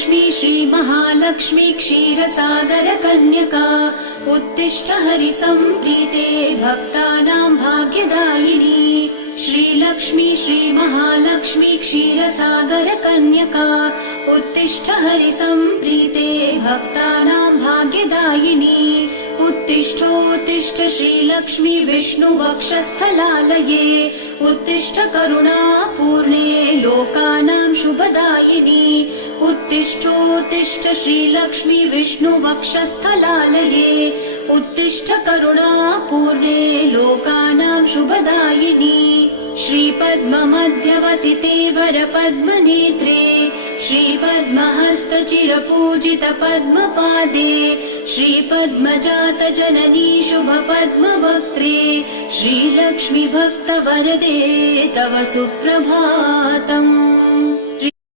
श्रीलक्ष्मी श्रीमहालक्ष्मी क्षीरसागरकन्यका उत्तिष्ठ हरिसम्प्रीते भक्तानां भाग्यदायिनी। श्रीलक्ष्मी श्रीमहालक्ष्मी क्षीरसागरकन्यका उत्तिष्ठ हरिसम्प्रीते भक्तानां भाग्यदायिनी। उत्तिष्ठोत्तिष्ठ श्रीलक्ष्मी विष्णुवक्षस्थलालये उत्तिष्ठ करुणापूर्णे लोकानां शुभदायिनी। उत्तिष्ठोत्तिष्ठ श्रीलक्ष्मी विष्णुवक्षस्थलालये उत्तिष्ठ करुणापूर्णे लोकानां शुभदायिनी। श्रीपद्ममध्यवसिते वरपद्मनेत्रे श्रीपद्महस्तचिरपूजितपद्मपादे श्रीपद्मजातजननी शुभपद्मवक्त्रे श्रीलक्ष्मी भक्तवरदे तव सुप्रभातम्।